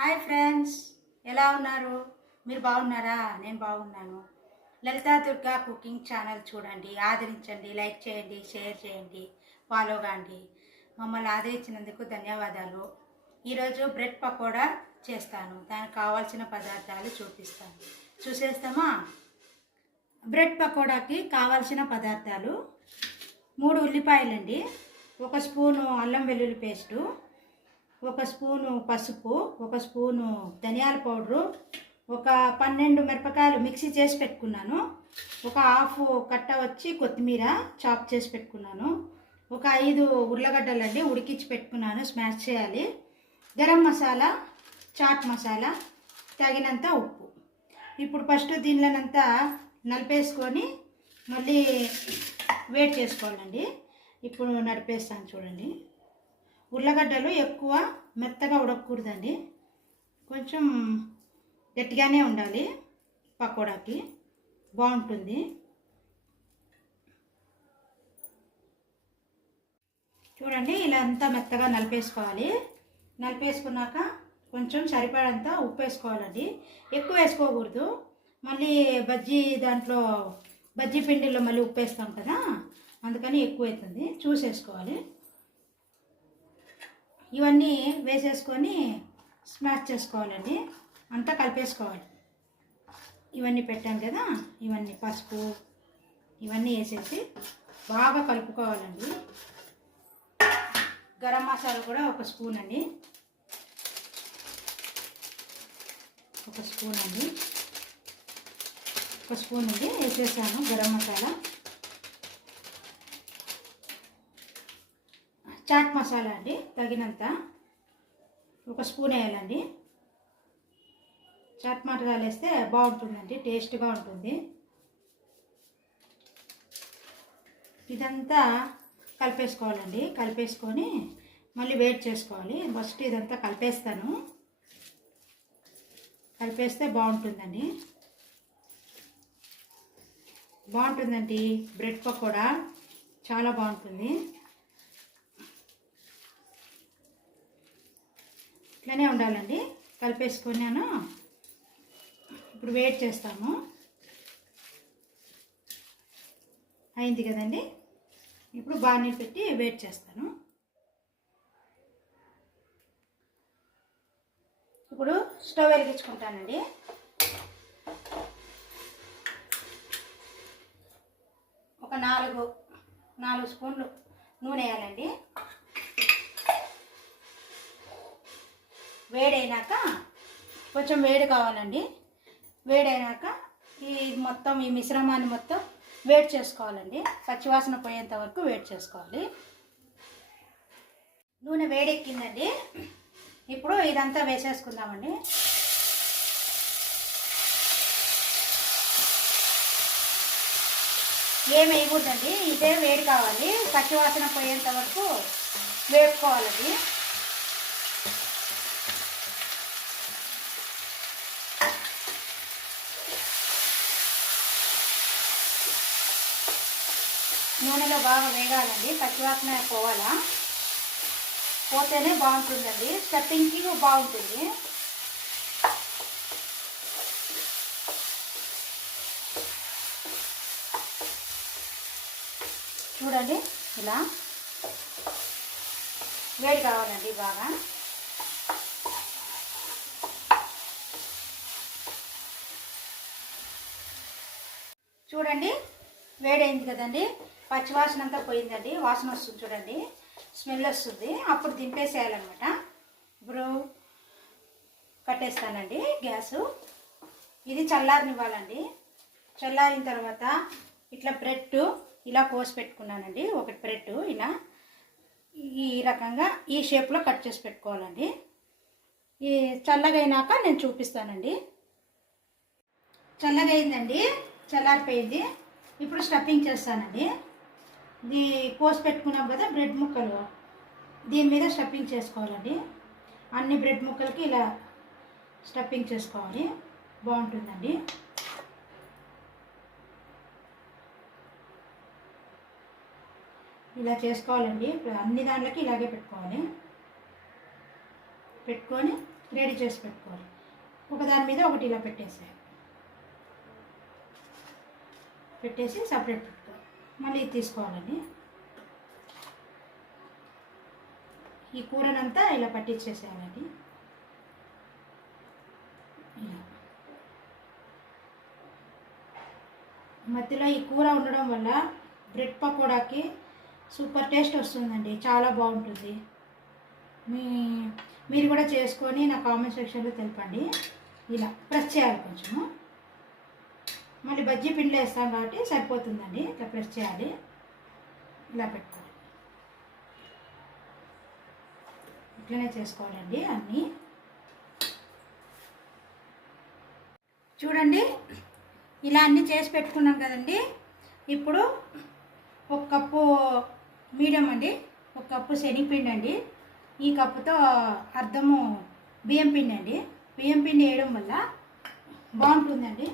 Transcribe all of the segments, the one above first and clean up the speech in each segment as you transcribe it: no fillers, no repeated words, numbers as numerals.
Hi friends, ఎలా ఉన్నారు? మీరు బాగున్నారా? నేను బాగున్నాను. లలితా దుర్గా కుకింగ్ ఛానల్ చూడండి, ఆదరించండి, లైక్ చేయండి, షేర్ చేయండి, ఫాలో కాండి. మమ్మల్ని ఆదరించినందుకు ధన్యవాదాలు. ఈరోజు బ్రెడ్ పకోడా చేస్తాను. దానికి కావాల్సిన పదార్థాలు చూపిస్తాను. చూసేస్తామా? బ్రెడ్ పకోడాకి కావాల్సిన పదార్థాలు 3 ఉల్లిపాయలండి, 1 స్పూను అల్లం వెల్లుల్లి పేస్టు, 1 స్పూను పసుపు, 1 స్పూను ధనియాల పౌడరు, ఒక 12 మిరపకాయలు మిక్సీ చేసి పెట్టుకున్నాను, ఒక హాఫ్ కట్ట వచ్చి కొత్తిమీర చాప్ చేసి పెట్టుకున్నాను, ఒక 5 ఉర్లగడ్డలండి ఉడికించి పెట్టుకున్నాను, స్మాష్ చేయాలి, గరం మసాలా, చాట్ మసాలా, తగినంత ఉప్పు. ఇప్పుడు ఫస్ట్ దీనిలోనంతా నలిపేసుకొని మళ్ళీ వేడి చేసుకోవాలండి. ఇప్పుడు నడిపేస్తాను చూడండి. ఉర్లగడ్డలు ఎక్కువ మెత్తగా ఉడకకూడదండి, కొంచెం గట్టిగానే ఉండాలి, పకోడాకి బాగుంటుంది. చూడండి, ఇలా అంతా మెత్తగా నలిపేసుకోవాలి. నలిపేసుకున్నాక కొంచెం సరిపడంత ఉప్పు వేసుకోవాలండి, ఎక్కువ వేసుకోకూడదు. మళ్ళీ దాంట్లో బజ్జీ పిండిలో మళ్ళీ ఉప్పు వేస్తాం కదా, అందుకని ఎక్కువ అవుతుంది, చూసేసుకోవాలి. ఇవన్నీ వేసేసుకొని స్మాష్ చేసుకోవాలండి, అంతా కలిపేసుకోవాలి. ఇవన్నీ పెట్టాను కదా, ఇవన్నీ పసుపు ఇవన్నీ వేసేసి బాగా కలుపుకోవాలండి. గరం మసాలా కూడా 1 స్పూన్ అండి, 1 స్పూన్ అండి, 1 స్పూన్ అండి వేసేసాను గరం మసాలా. చాట్ మసాలా అండి తగినంత 1 స్పూన్ వేయాలండి. చాట్ మసాలా వేస్తే బాగుంటుందండి, టేస్ట్గా ఉంటుంది. ఇదంతా కలిపేసుకోవాలండి, కలిపేసుకొని మళ్ళీ వేడి చేసుకోవాలి. ఫస్ట్ ఇదంతా కలిపేస్తాను, కలిపేస్తే బాగుంటుందండి. బాగుంటుందండి బ్రెడ్ పకోడా, చాలా బాగుంటుంది. ఇట్లానే ఉండాలండి, కలిపేసుకున్నాను. ఇప్పుడు వేడి చేస్తాము. అయింది కదండి, ఇప్పుడు బాణీ పెట్టి వేడి చేస్తాను. ఇప్పుడు స్టవ్ వెలిగించుకుంటానండి. ఒక 4 స్పూన్లు నూనె వేయాలండి. వేడైనాక కొంచెం వేడి కావాలండి. వేడైనాక ఈ మిశ్రమాన్ని మొత్తం వేడి చేసుకోవాలండి, పచ్చివాసన పోయేంత వరకు వేడి చేసుకోవాలి. నూనె వేడెక్కిందండి, ఇప్పుడు ఇదంతా వేసేసుకుందామండి. ఏం వేయకూడదండి, ఇదే వేడి కావాలి, పచ్చివాసన పోయేంత వరకు వేపుకోవాలండి. నూనెలో బాగా వేగాలండి, పచ్చివాసన పోవాలా, పోతేనే బాగుంటుందండి, స్టఫింగ్కి బాగుంటుంది. చూడండి, ఇలా వేడి కావాలండి బాగా. చూడండి, వేడైంది కదండి, పచ్చివాసన అంతా పోయిందండి, వాసన వస్తుంది చూడండి, స్మెల్ వస్తుంది. అప్పుడు దింపేసేయాలన్నమాట. ఇప్పుడు కట్టేస్తానండి గ్యాసు. ఇది చల్లారనివ్వాలండి. చల్లారిన తర్వాత ఇట్లా బ్రెడ్ ఇలా కోసి పెట్టుకున్నానండి, 1 బ్రెడ్ ఇలా ఈ రకంగా ఈ షేప్లో కట్ చేసి పెట్టుకోవాలండి. ఈ చల్లగా అయినాక నేను చూపిస్తానండి. చల్లగా అయిందండి, చల్లారిపోయింది. ఇప్పుడు స్టఫింగ్ చేస్తానండి. ఇది కోసి పెట్టుకున్నాం కదా బ్రెడ్ ముక్కలు, దీని మీద స్టఫింగ్ చేసుకోవాలండి. అన్ని బ్రెడ్ ముక్కలకి ఇలా స్టఫింగ్ చేసుకోవాలి, బాగుంటుందండి. ఇలా చేసుకోవాలండి. అన్ని దాంట్లోకి ఇలాగే పెట్టుకోవాలి. పెట్టుకొని రెడీ చేసి పెట్టుకోవాలి. ఒకదాని మీద ఒకటి ఇలా పెట్టేసి సపరేట్ పెట్టుకోవాలి. మళ్ళీ ఇది తీసుకోవాలండి. ఈ కూరనంతా ఇలా పట్టించేసేయాలండి. ఇలా మధ్యలో ఈ కూర ఉండడం వల్ల బ్రెడ్ పకోడాకి సూపర్ టేస్ట్ వస్తుందండి, చాలా బాగుంటుంది. మీరు కూడా చేసుకొని నా కామెంట్ సెక్షన్లో తెలపండి. ఇలా ప్రెస్ చేయాలి కొంచెము, మళ్ళీ బజ్జీ పిండిలో వేస్తాం కాబట్టి సరిపోతుందండి. ఇట్లా ప్రెస్ చేయాలి, ఇలా పెట్టుకోవాలి. ఇట్లనే చేసుకోవాలండి అన్నీ. చూడండి, ఇలా అన్నీ చేసి పెట్టుకున్నాం కదండి. ఇప్పుడు ఒక కప్పు మీడియం అండి, ఒక కప్పు శనగపిండి అండి, ఈ కప్పుతో అర్ధము బియ్యం పిండి అండి. బియ్యం పిండి వేయడం వల్ల బాగుంటుందండి.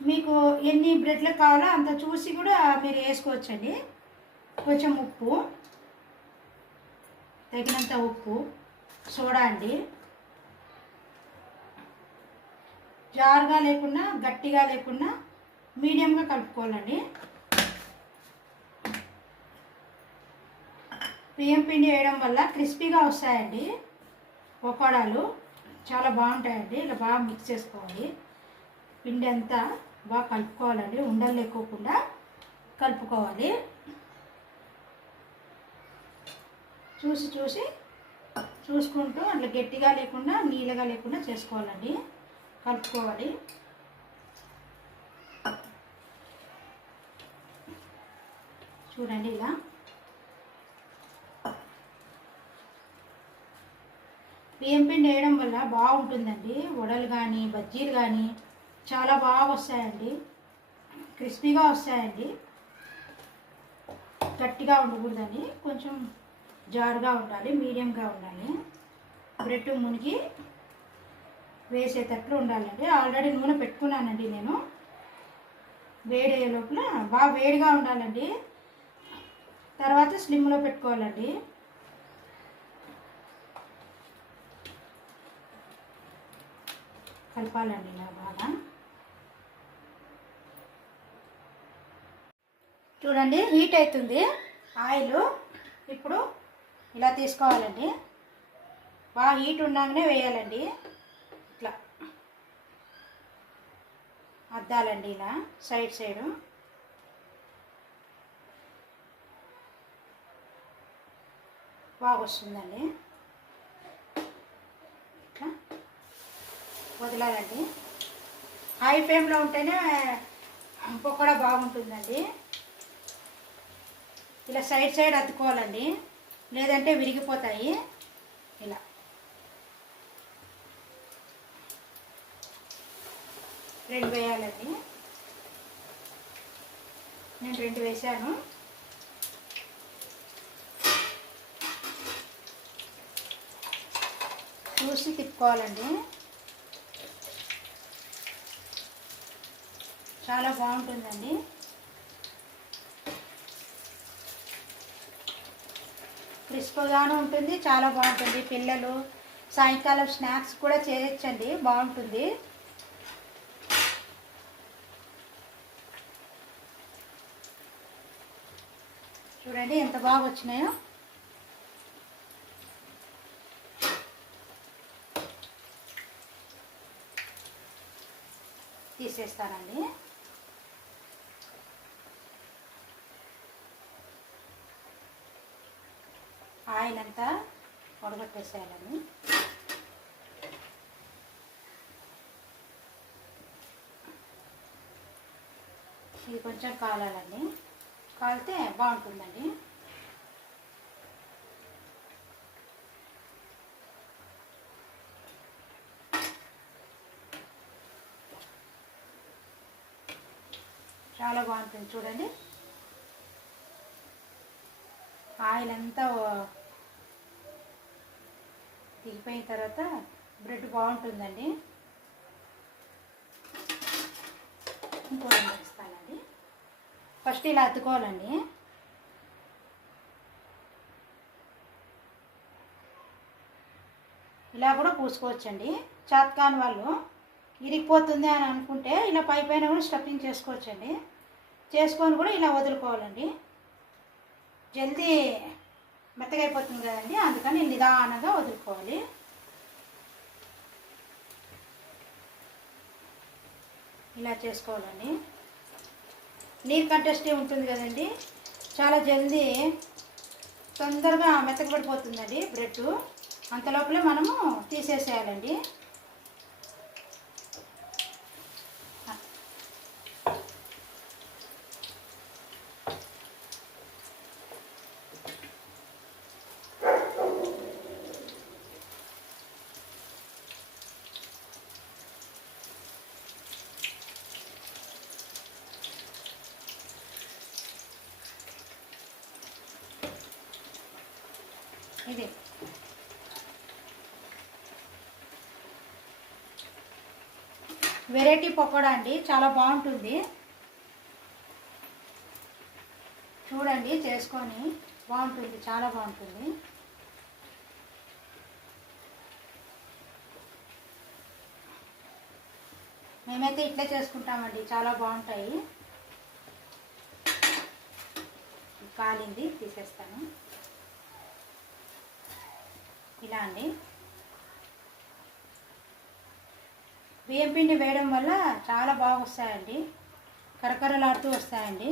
మీకు ఎన్ని బ్రెడ్లు కావాలో అంత చూసి కూడా మీరు వేసుకోవచ్చండి. కొంచెం ఉప్పు, తగినంత ఉప్పు, సోడా అండి. జారుగా లేకుండా గట్టిగా లేకుండా మీడియంగా కలుపుకోవాలండి. బియ్యం పిండి వేయడం వల్ల క్రిస్పీగా వస్తాయండి పకోడాలు, చాలా బాగుంటాయండి. ఇలా బాగా మిక్స్ చేసుకోవాలి. పిండి అంతా బాగా కలుపుకోవాలండి, ఉండలు లేకోకుండా కలుపుకోవాలి. చూసుకుంటూ అట్లా గట్టిగా లేకుండా నీళ్ళగా లేకుండా చేసుకోవాలండి, కలుపుకోవాలి. చూడండి, ఇలా బియ్యం పిండి వేయడం వల్ల బాగుంటుందండి. వడలు కానీ బజ్జీలు కానీ చాలా బాగా వస్తాయండి, క్రిస్పీగా వస్తాయండి. గట్టిగా ఉండకూడదండి, కొంచెం జారుగా ఉండాలి, మీడియంగా ఉండాలి. బ్రెడ్ మునిగి వేసేటట్లు ఉండాలండి. ఆల్రెడీ నూనె పెట్టుకున్నానండి నేను. వేడి లోపల బాగా వేడిగా ఉండాలండి. తర్వాత స్లిమ్లో పెట్టుకోవాలండి. కలపాలండి ఇలా బాగా. చూడండి, హీట్ అవుతుంది ఆయిల్. ఇప్పుడు ఇలా తీసుకోవాలండి, బాగా హీట్ ఉండగానే వేయాలండి. ఇట్లా అద్దాలండి, ఇలా సైడు బాగా వస్తుందండి. ఇట్లా వదలాలండి. హై ఫ్లేమ్లో ఉంటేనే పకోడా బాగుంటుందండి. ఇలా సైడ్ అద్దుకోవాలండి, లేదంటే విరిగిపోతాయి. ఇలా రెండు వేయాలండి. నేను రెండు వేసాను. చూసి తిప్పుకోవాలండి, చాలా బాగుంటుందండి. క్రిస్పీగాను ఉంటుంది, చాలా బాగుంటుంది. పిల్లలు సాయంకాలం స్నాక్స్ కూడా చేయొచ్చండి, బాగుంటుంది. చూడండి ఎంత బాగా వచ్చినాయో. తీసేస్తానండి. ఆయిల్ అంతా వడగట్టేసేయాలండి. ఇది కొంచెం కాలాలండి, కాలితే బాగుంటుందండి. చాలా బాగుంటుంది. చూడండి, ఆయిల్ అంతా దిగిపోయిన తర్వాత బ్రెడ్ బాగుంటుందండి. ఇంకో వేస్తానండి. ఫస్ట్ ఇలా అద్దుకోవాలండి. ఇలా కూడా పూసుకోవచ్చండి. చాత్కాని వాళ్ళు ఇరిగిపోతుంది అని అనుకుంటే ఇలా పైన కూడా స్టఫింగ్ చేసుకోవచ్చండి. చేసుకొని కూడా ఇలా వదులుకోవాలండి. జల్దీ మెత్తగా అయిపోతుంది కదండి, అందుకని నిదానంగా వదులుకోవాలి. ఇలా చేసుకోవాలండి. నీరు కంటెస్టీ ఉంటుంది కదండి, చాలా జల్దీ తొందరగా మెత్తగా పడిపోతుందండి బ్రెడ్. అంతలోపలే మనము తీసేసేయాలండి. ఇది వెరైటీ పకోడా అండి, చాలా బాగుంటుంది. చూడండి చేసుకొని, బాగుంటుంది, చాలా బాగుంటుంది. మేమైతే ఇట్లా చేసుకుంటామండి, చాలా బాగుంటాయి. కాలింది తీసేస్తాను. ఇలా అండి, బియ్యం పిండి వేయడం వల్ల చాలా బాగా వస్తాయండి, కరకరలాడుతూ వస్తాయండి.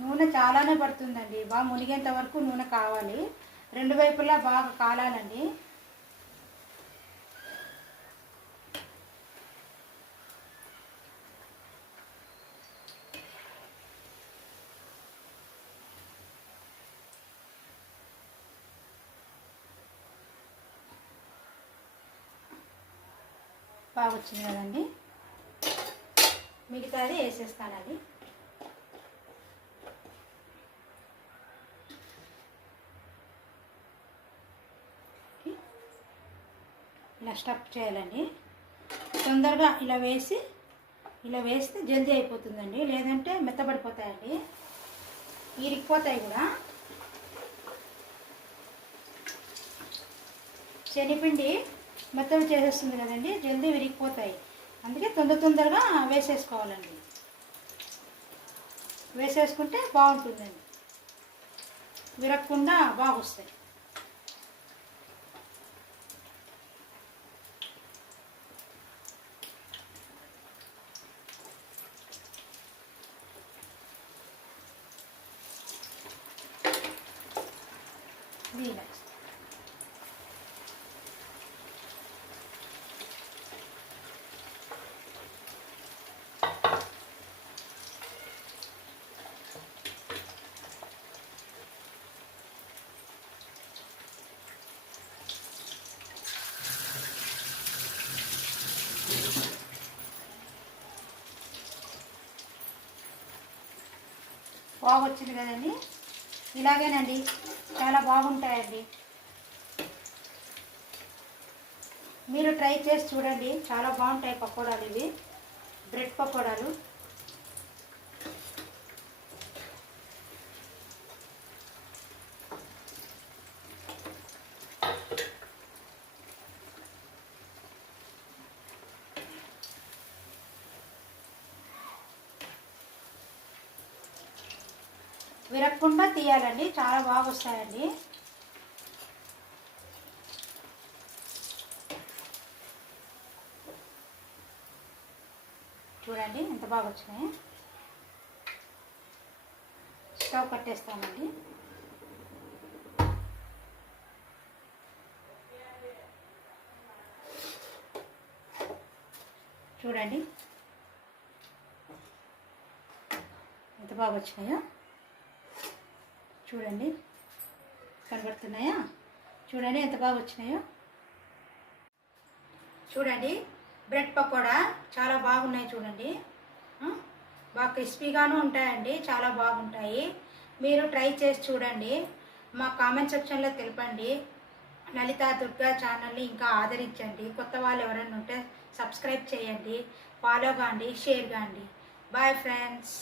నూనె చాలానే పడుతుందండి, బాగా మునిగేంత వరకు నూనె కావాలి. రెండు వైపులా బాగా కాలాలండి. బాగా వచ్చింది కదండి, మిగతాది వేసేస్తానండి. ఇలా స్టఫ్ చేయాలండి. తొందరగా ఇలా వేస్తే జల్దీ అయిపోతుందండి, లేదంటే మెత్తబడిపోతాయండి, ఇరిగిపోతాయి కూడా. శనగపిండి మెత్తగా చేసేస్తుంది కదండి, జల్దీ విరిగిపోతాయి. అందుకే తొందరగా వేసేసుకోవాలండి. వేసేసుకుంటే బాగుంటుందండి, విరగకుండా బాగా వస్తాయి. ఇలా బాగా వచ్చింది కదండి. ఇలాగేనండి, చాలా బాగుంటాయండి. మీరు ట్రై చేసి చూడండి, చాలా బాగుంటాయి పకోడాలు. ఇవి బ్రెడ్ పకోడాలు. విరగకుండా తీయాలండి, చాలా బాగా వస్తాయండి. చూడండి ఎంత బాగా వచ్చినాయి. స్టవ్ కట్టేస్తామండి. చూడండి ఎంత బాగా వచ్చినాయో. చూడండి కనబడుతున్నాయా? చూడండి ఎంత బాగా వచ్చినాయో. చూడండి బ్రెడ్ పకోడా చాలా బాగున్నాయి. చూడండి బాగా క్రిస్పీగాను ఉంటాయండి, చాలా బాగుంటాయి. మీరు ట్రై చేసి చూడండి, మా కామెంట్ సెక్షన్లో తెలపండి. లలితా దుర్గా ఛానల్ని ఇంకా ఆదరించండి. కొత్త వాళ్ళు ఎవరైనా ఉంటే సబ్స్క్రైబ్ చేయండి, ఫాలో కాండి, షేర్ కాండి. Bye friends.